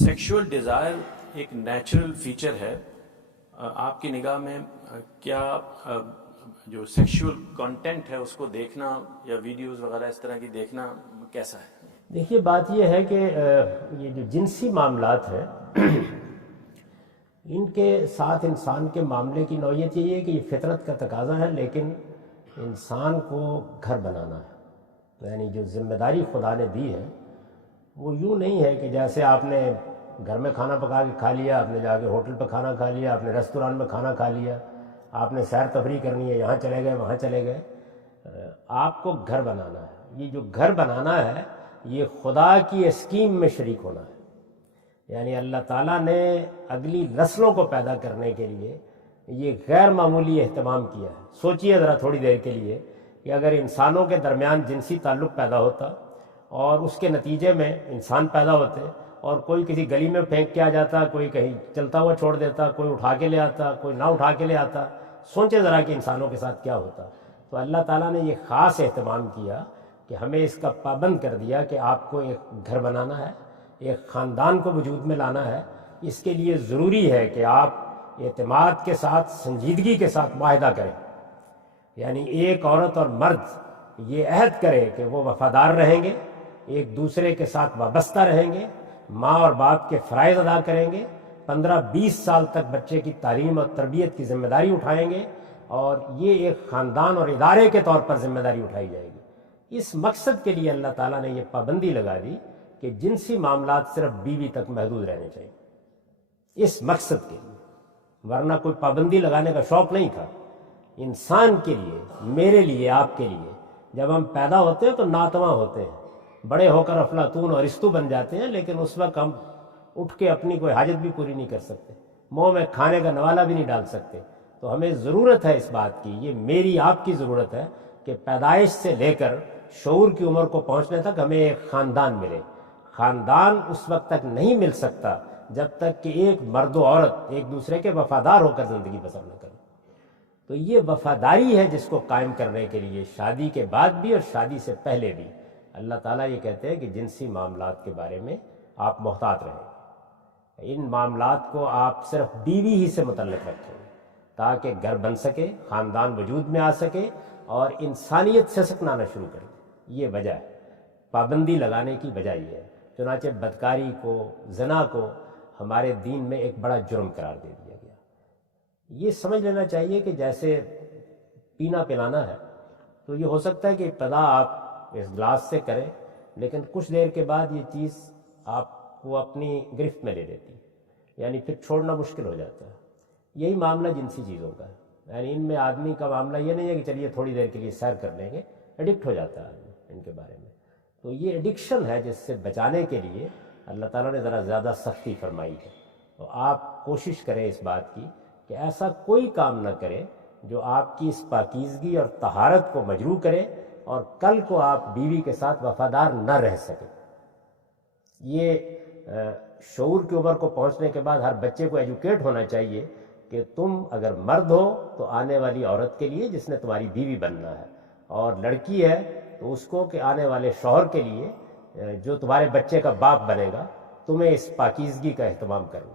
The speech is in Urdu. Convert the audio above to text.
سیکشول ڈیزائر ایک نیچرل فیچر ہے. آپ کی نگاہ میں کیا جو سیکشول کنٹینٹ ہے اس کو دیکھنا یا ویڈیوز وغیرہ اس طرح کی دیکھنا کیسا ہے؟ دیکھیے بات یہ ہے کہ یہ جو جنسی معاملات ہیں ان کے ساتھ انسان کے معاملے کی نوعیت یہ ہے کہ یہ فطرت کا تقاضا ہے، لیکن انسان کو گھر بنانا ہے. یعنی جو ذمہ داری خدا نے دی ہے وہ یوں نہیں ہے کہ جیسے آپ نے گھر میں کھانا پکا کے کھا لیا، آپ نے جا کے ہوٹل پہ کھانا کھا لیا، آپ نے ریستوران میں کھانا کھا لیا، آپ نے سیر تفریح کرنی ہے، یہاں چلے گئے وہاں چلے گئے. آپ کو گھر بنانا ہے. یہ جو گھر بنانا ہے یہ خدا کی اسکیم میں شریک ہونا ہے. یعنی اللہ تعالیٰ نے اگلی نسلوں کو پیدا کرنے کے لیے یہ غیر معمولی اہتمام کیا ہے. سوچئے ذرا تھوڑی دیر کے لیے کہ اگر انسانوں کے درمیان جنسی تعلق پیدا ہوتا اور اس کے نتیجے میں انسان پیدا ہوتے اور کوئی کسی گلی میں پھینک کے آ جاتا، کوئی کہیں چلتا ہوا چھوڑ دیتا، کوئی اٹھا کے لے آتا، کوئی نہ اٹھا کے لے آتا، سوچے ذرا کہ انسانوں کے ساتھ کیا ہوتا. تو اللہ تعالیٰ نے یہ خاص اہتمام کیا کہ ہمیں اس کا پابند کر دیا کہ آپ کو ایک گھر بنانا ہے، ایک خاندان کو وجود میں لانا ہے. اس کے لیے ضروری ہے کہ آپ اعتماد کے ساتھ، سنجیدگی کے ساتھ معاہدہ کریں. یعنی ایک عورت اور مرد یہ عہد کرے کہ وہ وفادار رہیں گے، ایک دوسرے کے ساتھ وابستہ رہیں گے، ماں اور باپ کے فرائض ادا کریں گے، 15-20 سال تک بچے کی تعلیم اور تربیت کی ذمہ داری اٹھائیں گے، اور یہ ایک خاندان اور ادارے کے طور پر ذمہ داری اٹھائی جائے گی. اس مقصد کے لیے اللہ تعالیٰ نے یہ پابندی لگا دی کہ جنسی معاملات صرف بیوی تک محدود رہنے چاہیے، اس مقصد کے لیے. ورنہ کوئی پابندی لگانے کا شوق نہیں تھا. انسان کے لیے، میرے لیے، آپ کے لیے جب ہم پیدا ہوتے ہیں تو ناتواں ہوتے ہیں، بڑے ہو کر افلاطون اور ارسطو بن جاتے ہیں، لیکن اس وقت ہم اٹھ کے اپنی کوئی حاجت بھی پوری نہیں کر سکتے، منہ میں کھانے کا نوالہ بھی نہیں ڈال سکتے. تو ہمیں ضرورت ہے اس بات کی، یہ میری آپ کی ضرورت ہے کہ پیدائش سے لے کر شعور کی عمر کو پہنچنے تک ہمیں ایک خاندان ملے. خاندان اس وقت تک نہیں مل سکتا جب تک کہ ایک مرد و عورت ایک دوسرے کے وفادار ہو کر زندگی بسر نہ کریں. تو یہ وفاداری ہے جس کو قائم کرنے کے لیے شادی کے بعد بھی اور شادی سے پہلے بھی اللہ تعالیٰ یہ کہتے ہیں کہ جنسی معاملات کے بارے میں آپ محتاط رہیں. ان معاملات کو آپ صرف بیوی ہی سے متعلق رکھیں تاکہ گھر بن سکے، خاندان وجود میں آ سکے اور انسانیت سے سکنانا شروع کر دے. یہ وجہ ہے، پابندی لگانے کی وجہ یہ ہے. چنانچہ بدکاری کو، زنا کو ہمارے دین میں ایک بڑا جرم قرار دے دیا گیا. یہ سمجھ لینا چاہیے کہ جیسے پینا پلانا ہے تو یہ ہو سکتا ہے کہ ابتدا آپ اس گلاس سے کریں، لیکن کچھ دیر کے بعد یہ چیز آپ کو اپنی گرفت میں لے لیتی ہے، یعنی پھر چھوڑنا مشکل ہو جاتا ہے. یہی معاملہ جنسی چیزوں کا ہے. یعنی ان میں آدمی کا معاملہ یہ نہیں ہے کہ چلیے تھوڑی دیر کے لیے سیر کر لیں گے، ایڈکٹ ہو جاتا ہے آدمی ان کے بارے میں. تو یہ ایڈکشن ہے جس سے بچانے کے لیے اللہ تعالیٰ نے ذرا زیادہ سختی فرمائی ہے. تو آپ کوشش کریں اس بات کی کہ ایسا کوئی کام نہ کرے جو آپ کی اس پاکیزگی اور طہارت کو مجروح کرے اور کل کو آپ بیوی کے ساتھ وفادار نہ رہ سکیں. یہ شعور کی عمر کو پہنچنے کے بعد ہر بچے کو ایجوکیٹ ہونا چاہیے کہ تم اگر مرد ہو تو آنے والی عورت کے لیے جس نے تمہاری بیوی بننا ہے، اور لڑکی ہے تو اس کو کہ آنے والے شوہر کے لیے جو تمہارے بچے کا باپ بنے گا، تمہیں اس پاکیزگی کا اہتمام کرنا.